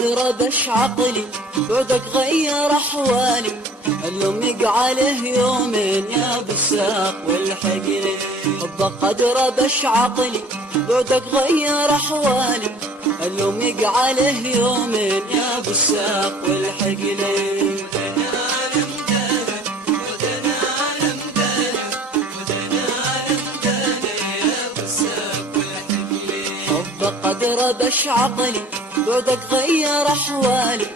قد ربش عقلي بعدك غير أحوالي، اللوم يقعله يومين يا بالساق والحقلي. حبك قد ربش عقلي بعدك غير أحوالي، اللوم يقعله يومين يا بالساق والحقلي. قد ربش عقلي بعدك غير أحوالي،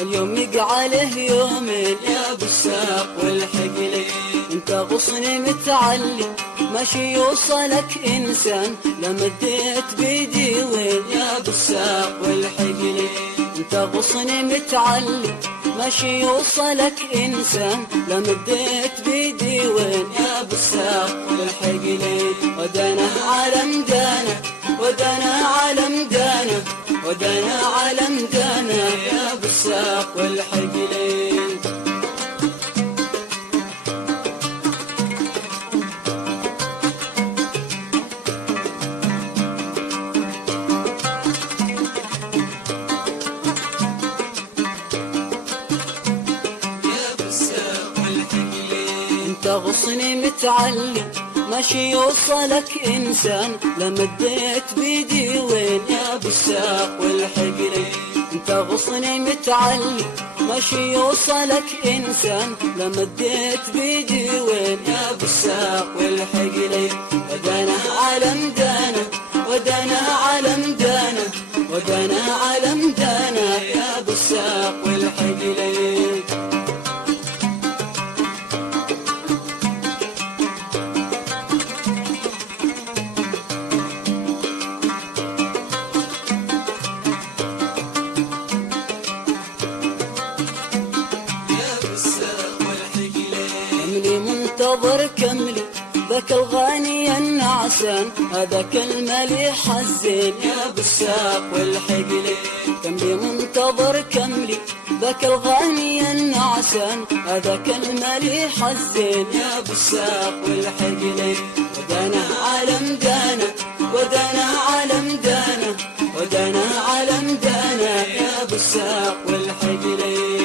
اليوم يقعله يومين يا بالساق والحقلي. انت غصني متعلي ماشي يوصلك إنسان، لمديت بيدي وين يا بالساق والحقلي. انت غصني متعلي ماشي يوصلك إنسان، لمديت بيدي وين يا بالساق والحقلي. ودانا عالم دانا ودانا عالم دانا ودانا عالم دانا يا بالساق والحقلي. انت غصني متعلي ماشي يوصلك إنسان، لمديت بيدي وين يا بالساق والحقلي. انت غصني متعلي ماشي يوصلك إنسان، لمديت بيدي وين يا بالساق والحقلي. ودانا عالم دانا ودانا عالم دانا ودانا عالم دانا يا بالساق والحقلي. منتظر كملي ذاك الغاني النعسان، هذاك المليح الزين يا بالساق والحقلي. كملي منتظر كملي ذاك الغاني النعسان، هذاك المليح الزين يا بالساق والحقلي. ودانا عالم دانا ودانا عالم دانا ودانا عالم دانا يا بالساق والحقلي.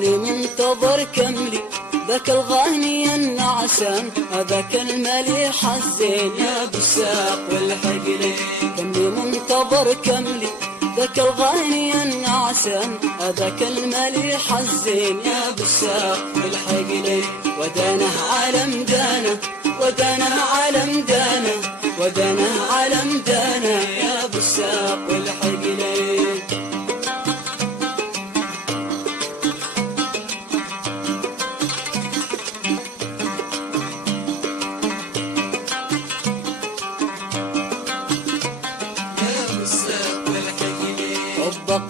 منتظر كملي ذاك الغاني النعسان، هذاك المليح الزين يا بالساق والحقلي. كملي منتظر كملي ذاك الغاني النعسان، هذاك المليح الزين يا بالساق والحقلي. ودانا عالم دانا ودانا عالم دانا ودانا عالم دانا يا بالساق والحقلي.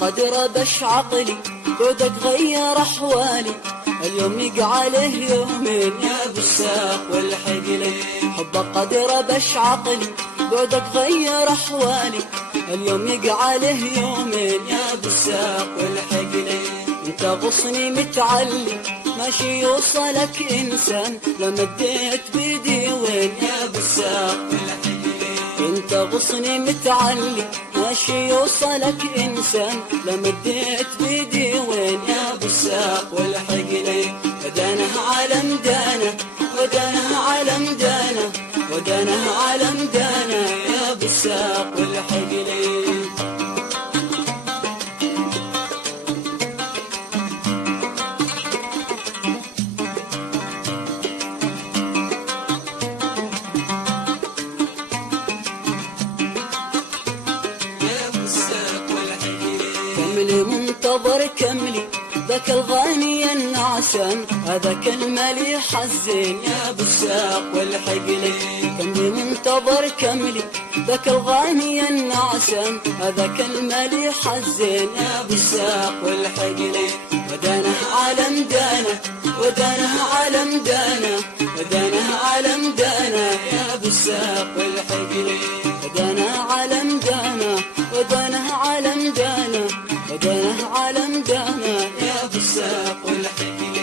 قد ربش عقلي بعدك غير أحوالي، اليوم يقعله يومين يا بالساق والحقلي. حبك قد ربش عقلي بعدك غير أحوالي، اليوم يقعله يومين يا بالساق والحقلي. انت غصني متعلي ماشي يوصلك إنسان، لمديت بيدي وين يا بالساق والحقلي. انت غصني متعلي ماشي يوصلك إنسان، لمديت بيدي وين يا بالساق والحقلي. ودانا عالم دانا ودانا عالم دانا ودانا عالم دانا يا بالساق والحقلي. كملي منتظر كملي ذاك الغاني النعسان، هذاك المليح الزين يا بالساق والحقلي. كملي منتظر كملي ذاك الغاني النعسان، هذاك المليح الزين يا بالساق والحقلي. ودانا عالم دانا ودانا عالم دانا ودانا عالم دانا يا بالساق والحقلي. ودانا عالم دانا ودانا العالم دانا يا ابو الساق والحقل.